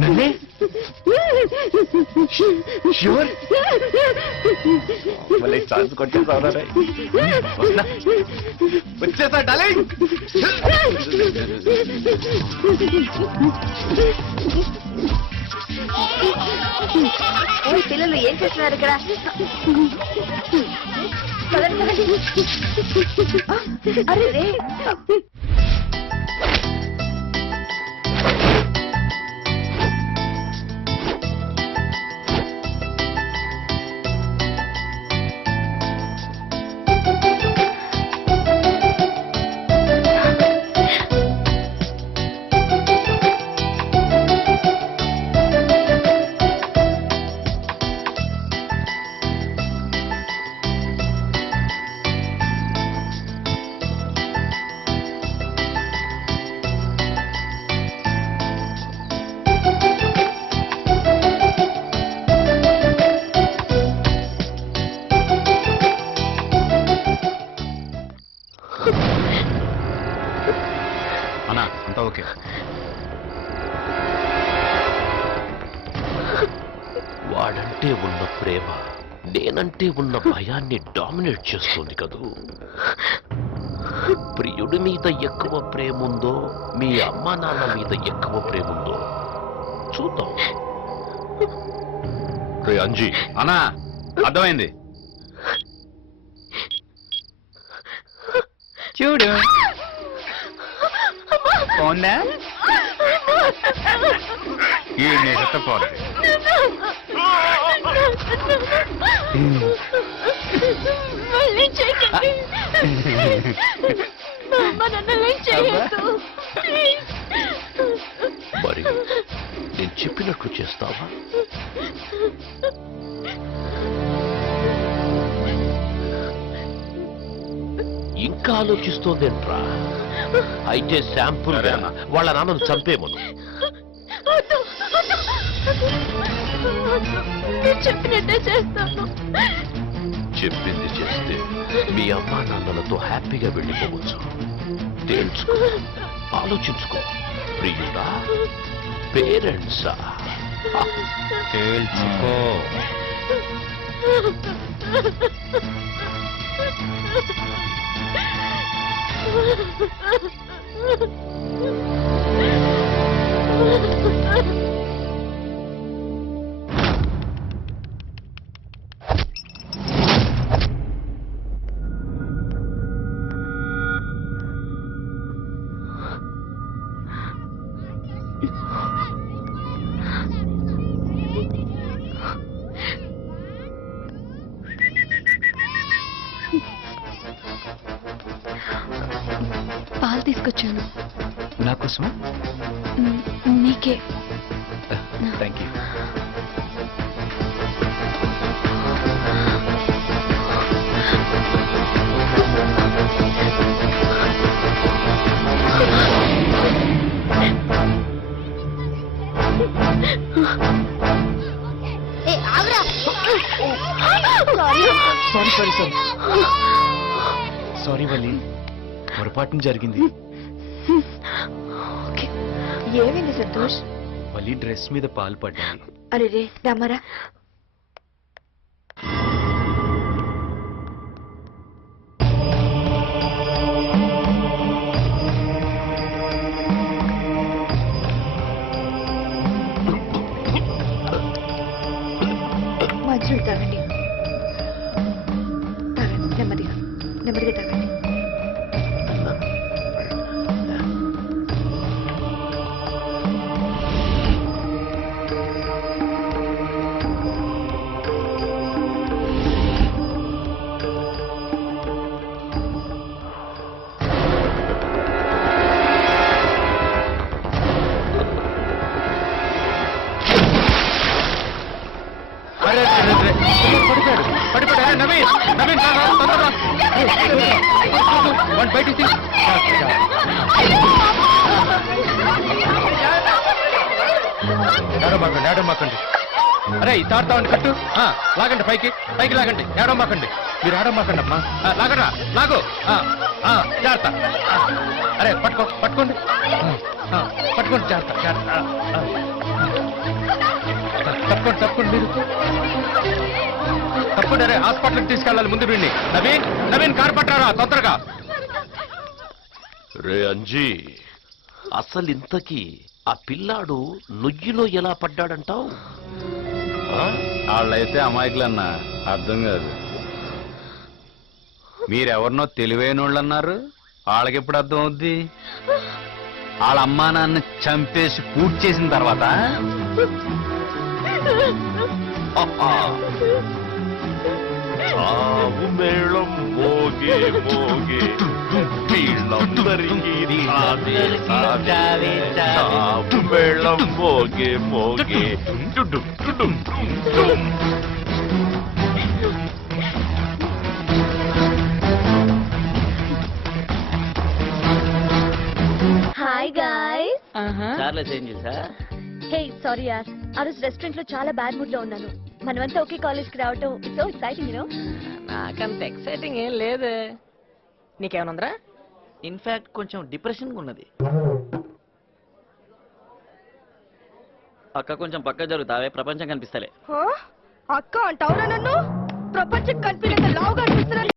నన్నే ష్యూర్ మళ్ళీ ఛాన్స్ కొట్టేసావు వచ్చేసా డార్లింగ్. పిల్లలు ఏం చేస్తున్నారు ఇక్కడ? అరే అన్నా అంతా ఓకే. వాడంటే ఉన్న ప్రేమ నేనంటే ఉన్న భయాన్ని డామినేట్ చేస్తుంది కదూ. ప్రియుడి మీద ఎక్కువ ప్రేమ ఉందో మీ అమ్మా నాన్న మీద ఎక్కువ ప్రేమ ఉందో చూద్దాం. రే అంజీ. అన్నా అర్థమైంది. చూడు పోందా ఈ పోదు. మరి నేను చెప్పినట్లు చేస్తావా? ఇంకా ఆలోచిస్తోందేంట్రా? అయితే శాంపుల్ వాళ్ళ నాన్నను చంపేమను. చెప్పినట్టే చేస్తాను. చెప్పింది చేస్తే మీ అమ్మా నాన్నలతో హ్యాపీగా వెళ్ళిపోవచ్చు. తేల్చుకో, ఆలోచించుకో. ప్రియుడా పేరెంట్సా? తేల్చుకో. పాలు తీసుకొచ్చాను. నా కోసం? నీకే. Thank you. Sorry sorry sorry sorry Valli, పొరపాటు జరిగింది. ఏమైంది సంతోష్? వల్లి డ్రెస్ మీద పాలు పడ్డాయి. అరే రే రమ్మరా. మంచినీళ్ళు తాగండి. తాగండి నెమ్మదిగా నెమ్మదిగా తాగండి. పడిపోయాడు. నవీన్ నవీన్ బయటికి ఏడమ్మాకండి. అరే తాడుతామండి కట్టు. లాగండి పైకి పైకి లాగండి. ఏడమ్మాకండి. మీరు ఏడమ్మాకండి అమ్మా. లాగరా లాగు. జాగ్రత్త. అరే పట్టుకోండి పట్టుకోండి జాగ్రత్త తప్పకుండా మీరు తప్పకుండా అరే హాస్పిటల్కి తీసుకెళ్ళాలి ముందు వీడిని నవీన్ కారు పట్టారా తొందరగా. రే అంజీ, అసలు ఇంతకీ ఆ పిల్లాడు నుయ్యిలో ఎలా పడ్డాడంటావు? వాళ్ళైతే అమాయకులన్నా అర్థం కాదు. మీరెవరినో తెలివైన వాళ్ళు అన్నారు, వాళ్ళకి ఎప్పుడు అర్థం అవుద్ది? వాళ్ళ అమ్మా నాన్న చంపేసి పూర్తి చేసిన తర్వాత చావు మేళం మోగే మోగే వీళ్ళందరికీ చావు మేళం మోగే మోగే డుడుం డుడుం డుం. Hi guys. చార్లెస్ ఏం చేసా? హే సారీ యార్, ఆ రోజు రెస్టారెంట్ లో చాలా బ్యాడ్ మూడ్ లో ఉన్నాను. మనమంతా ఒకే కాలేజ్ కి రావటం ఇట్స్ సో ఎక్సైటింగ్ యూనో. నాకంత ఎక్సైటింగ్ ఏం లేదే. నీకేమనుందిరా? ఇన్ఫాక్ట్ కొంచెం డిప్రెషన్ ఉన్నది. అక్క కొంచెం పక్క జరుగుతావే, ప్రపంచం కనిపిస్తలే. అక్క అంటావురా నన్ను? ప్రపంచం కనిపించేంత లావుగా అనిపిస్తున్నా.